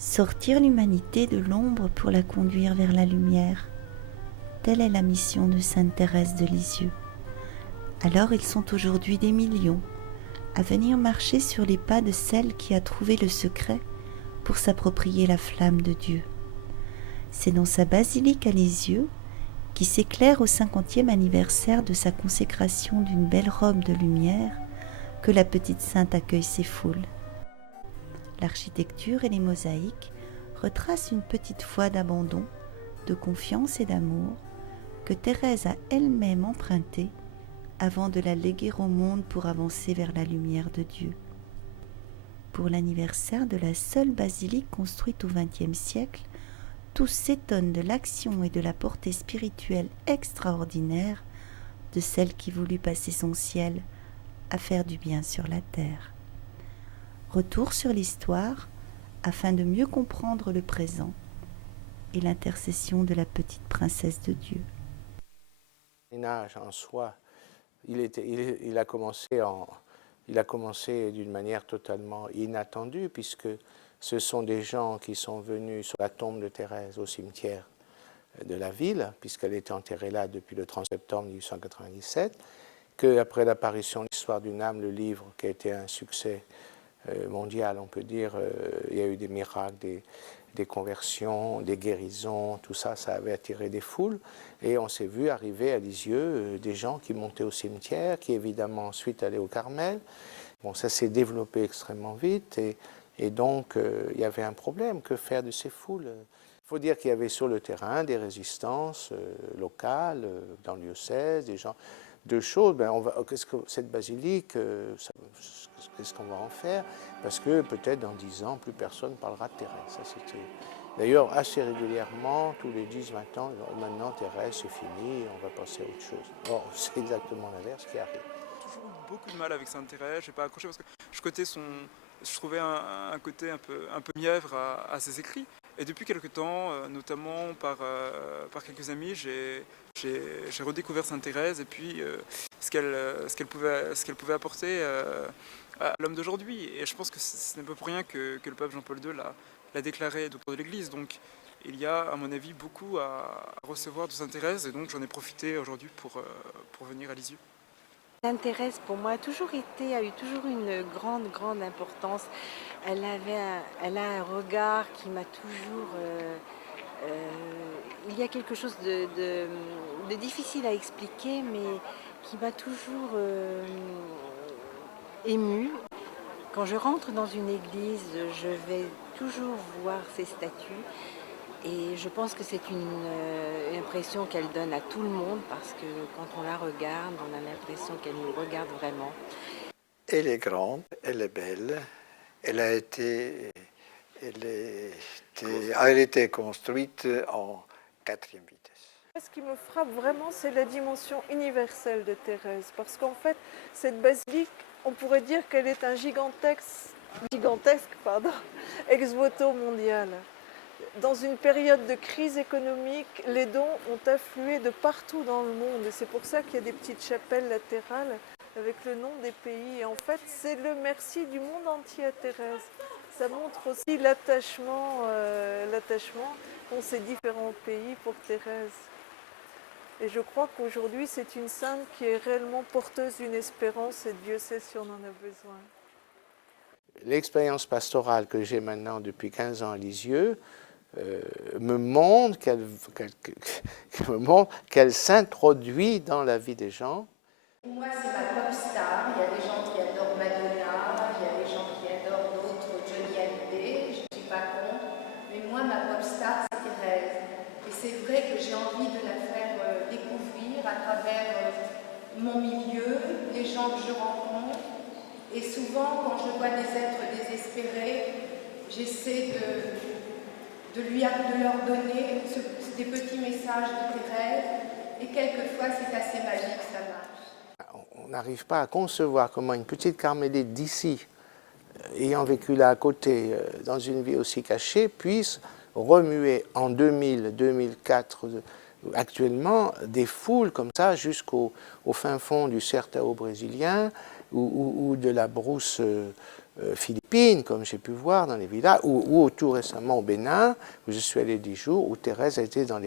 sortir l'humanité de l'ombre pour la conduire vers la lumière. Telle est la mission de Sainte Thérèse de Lisieux. Alors ils sont aujourd'hui des millions à venir marcher sur les pas de celle qui a trouvé le secret pour s'approprier la flamme de Dieu. C'est dans sa basilique à Lisieux, qui s'éclaire au 50e anniversaire de sa consécration d'une belle robe de lumière, que la petite sainte accueille ses foules. L'architecture et les mosaïques retracent une petite foi d'abandon, de confiance et d'amour que Thérèse a elle-même empruntée avant de la léguer au monde pour avancer vers la lumière de Dieu. Pour l'anniversaire de la seule basilique construite au XXe siècle, tous s'étonnent de l'action et de la portée spirituelle extraordinaire de celle qui voulut passer son ciel à faire du bien sur la terre. Retour sur l'histoire afin de mieux comprendre le présent et l'intercession de la petite princesse de Dieu. Le pèlerinage en soi, il a commencé d'une manière totalement inattendue, puisque ce sont des gens qui sont venus sur la tombe de Thérèse au cimetière de la ville, puisqu'elle était enterrée là depuis le 30 septembre 1897, qu'après l'apparition de l'Histoire d'une âme, le livre qui a été un succès mondial, on peut dire, il y a eu des miracles, des conversions, des guérisons, tout ça, ça avait attiré des foules. Et on s'est vu arriver à Lisieux des gens qui montaient au cimetière, qui évidemment ensuite allaient au Carmel. Bon, ça s'est développé extrêmement vite et donc il y avait un problème. Que faire de ces foules? Il faut dire qu'il y avait sur le terrain des résistances locales, dans le diocèse, des gens. Deux choses, qu'est-ce que cette basilique, qu'est-ce qu'on va en faire? Parce que peut-être dans 10 ans, plus personne ne parlera de Thérèse. Ça, c'était... D'ailleurs, assez régulièrement, tous les 10-20 ans, maintenant Thérèse, c'est fini, on va passer à autre chose. Or, c'est exactement l'inverse qui arrive. J'ai toujours eu beaucoup de mal avec Sainte Thérèse, j'ai pas accroché parce que je trouvais un côté un peu mièvre à ses écrits. Et depuis quelques temps, notamment par quelques amis, j'ai redécouvert Sainte Thérèse et puis ce qu'elle pouvait apporter à l'homme d'aujourd'hui. Et je pense que ce n'est pas pour rien que le pape Jean-Paul II l'a déclaré docteur de l'Église. Donc il y a, à mon avis, beaucoup à recevoir de Sainte Thérèse et donc j'en ai profité aujourd'hui pour venir à Lisieux. Sainte Thérèse, pour moi, a eu toujours une grande importance. Elle a un regard qui m'a toujours... il y a quelque chose de difficile à expliquer, mais qui m'a toujours émue. Quand je rentre dans une église, je vais toujours voir ces statues. Et je pense que c'est une impression qu'elle donne à tout le monde parce que quand on la regarde, on a l'impression qu'elle nous regarde vraiment. Elle est grande, elle est belle, elle a été construite en 4e vitesse. Ce qui me frappe vraiment, c'est la dimension universelle de Thérèse. Parce qu'en fait, cette basilique, on pourrait dire qu'elle est un gigantesque ex-voto mondial. Dans une période de crise économique, les dons ont afflué de partout dans le monde. Et c'est pour ça qu'il y a des petites chapelles latérales avec le nom des pays. Et en fait, c'est le merci du monde entier à Thérèse. Ça montre aussi l'attachement qu'ont ces différents pays pour Thérèse. Et je crois qu'aujourd'hui, c'est une sainte qui est réellement porteuse d'une espérance et Dieu sait si on en a besoin. L'expérience pastorale que j'ai maintenant depuis 15 ans à Lisieux me montre qu'elle s'introduit dans la vie des gens. Moi, c'est ma pop star. Il y a des gens qui adorent Madonna, il y a des gens qui adorent d'autres, Johnny Hallyday, je ne suis pas contre. Mais moi, ma pop star, c'est Thérèse. Et c'est vrai que j'ai envie de la faire découvrir à travers mon milieu, les gens que je rencontre. Et souvent, quand je vois des êtres désespérés, j'essaie de leur donner des petits messages de Thérèse. Et quelquefois, c'est assez magique, ça marche. On n'arrive pas à concevoir comment une petite carmélite d'ici, ayant vécu là à côté, dans une vie aussi cachée, puisse remuer en 2000, 2004, actuellement, des foules comme ça jusqu'au fin fond du Sertão brésilien ou de la brousse Philippines, comme j'ai pu voir dans les villas, ou tout récemment au Bénin, où je suis allé 10 jours, où Thérèse a été dans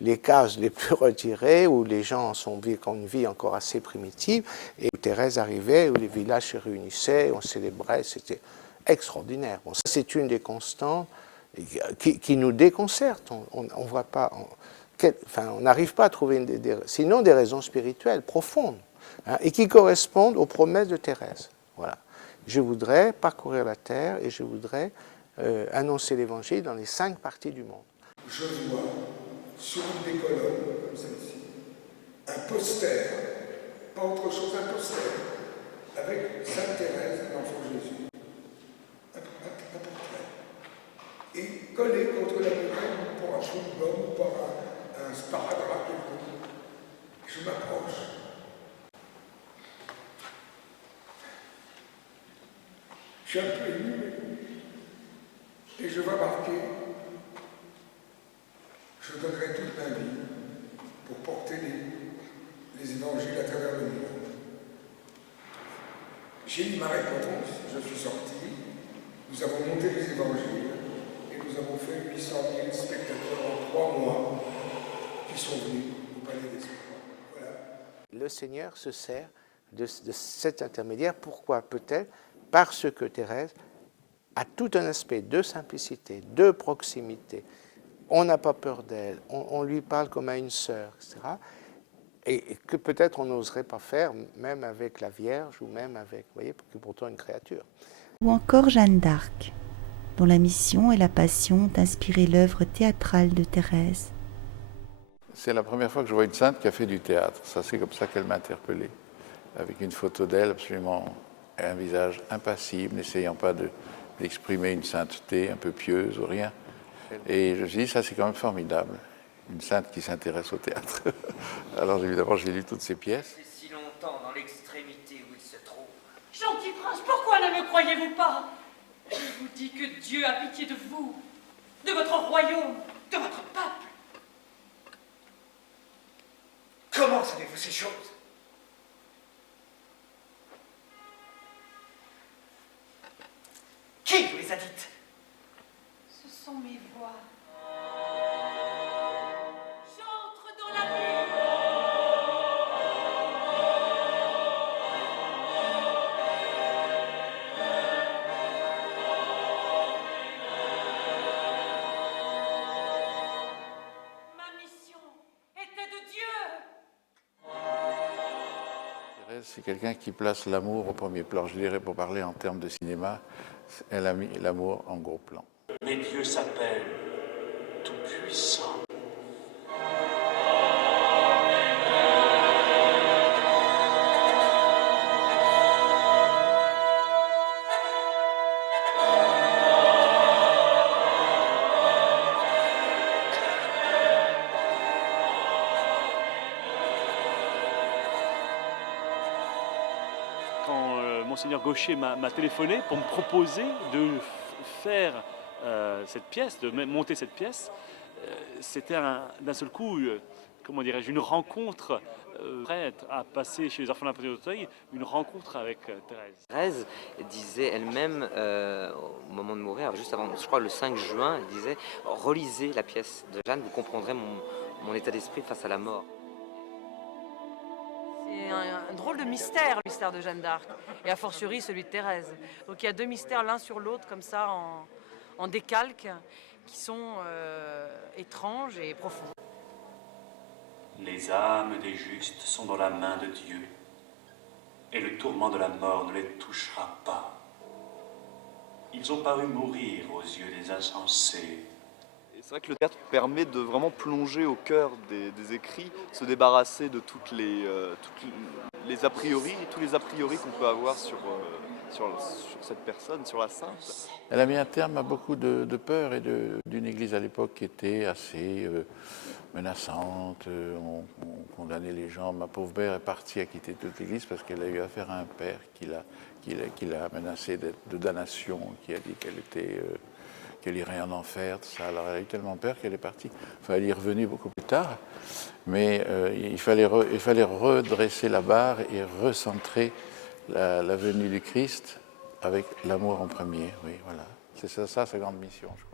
les cases les plus retirées, où les gens ont une vie encore assez primitive, et où Thérèse arrivait, où les villages se réunissaient, on célébrait, c'était extraordinaire. Bon, ça, c'est une des constantes qui nous déconcerte. On voit pas, on n'arrive pas à trouver sinon des raisons spirituelles profondes, hein, et qui correspondent aux promesses de Thérèse. Voilà. Je voudrais parcourir la terre et je voudrais annoncer l'évangile dans les 5 parties du monde. Je vois sur une des colonnes, comme celle-ci, un poster, pas autre chose, un poster, avec Sainte Thérèse et l'enfant Jésus. Un portrait. Et collé contre la muraille pour un chewing-gum ou par un sparadrap quelconque. Je m'approche. Je suis un peu ému, et je vois marquer: je donnerai toute ma vie pour porter les évangiles à travers le monde. J'ai eu ma réponse, je suis sorti, nous avons monté les évangiles et nous avons fait 800 000 spectateurs en 3 mois qui sont venus au Palais des Sports. Voilà. Le Seigneur se sert de cet intermédiaire. Pourquoi? Peut-être parce que Thérèse a tout un aspect de simplicité, de proximité. On n'a pas peur d'elle, on lui parle comme à une sœur, etc. Et que peut-être on n'oserait pas faire, même avec la Vierge ou même avec, vous voyez, qui est pourtant une créature. Ou encore Jeanne d'Arc, dont la mission et la passion ont inspiré l'œuvre théâtrale de Thérèse. C'est la première fois que je vois une sainte qui a fait du théâtre. Ça, c'est comme ça qu'elle m'a interpellé, avec une photo d'elle absolument, un visage impassible, n'essayant pas d'exprimer une sainteté un peu pieuse ou rien. Et je me suis dit, ça c'est quand même formidable, une sainte qui s'intéresse au théâtre. Alors évidemment, j'ai lu toutes ses pièces. C'est si longtemps dans l'extrémité où il se trouve. Gentil prince, pourquoi ne me croyez-vous pas? Je vous dis que Dieu a pitié de vous, de votre royaume, de votre peuple. Comment savez-vous ces choses? Qui vous les a dites? Ce sont mes voix. J'entre dans la nuit. Ma mission était de Dieu. Thérèse, c'est quelqu'un qui place l'amour au premier plan. Je dirais, pour parler en termes de cinéma, elle a mis l'amour en gros plan. Mais Dieu s'appelle Tout-Puissant. Quand Monseigneur Gaucher m'a téléphoné pour me proposer de faire cette pièce, de monter cette pièce, c'était d'un seul coup, comment dirais-je, une rencontre prête à passer chez les orphelins de Auteuil, une rencontre avec Thérèse. Thérèse disait elle-même, au moment de mourir, juste avant, je crois le 5 juin, elle disait « Relisez la pièce de Jeanne, vous comprendrez mon état d'esprit face à la mort ». C'est un drôle de mystère, le mystère de Jeanne d'Arc, et a fortiori celui de Thérèse. Donc il y a 2 mystères l'un sur l'autre, comme ça, en décalque, qui sont étranges et profonds. Les âmes des justes sont dans la main de Dieu, et le tourment de la mort ne les touchera pas. Ils ont paru mourir aux yeux des insensés. C'est vrai que le théâtre permet de vraiment plonger au cœur des écrits, se débarrasser de toutes les a priori, tous les a priori qu'on peut avoir sur cette personne, sur la sainte. Elle a mis un terme à beaucoup de peur et d'une église à l'époque qui était assez menaçante. On condamnait les gens. Ma pauvre mère est partie à quitter toute l'église parce qu'elle a eu affaire à un père qui l'a menacée de damnation, qui a dit qu'elle irait en enfer, tout ça. Alors elle a eu tellement peur qu'elle est partie. Enfin, elle y est revenue beaucoup plus tard, mais il fallait redresser la barre et recentrer la venue du Christ avec l'amour en premier, oui, voilà. C'est ça sa grande mission, je crois.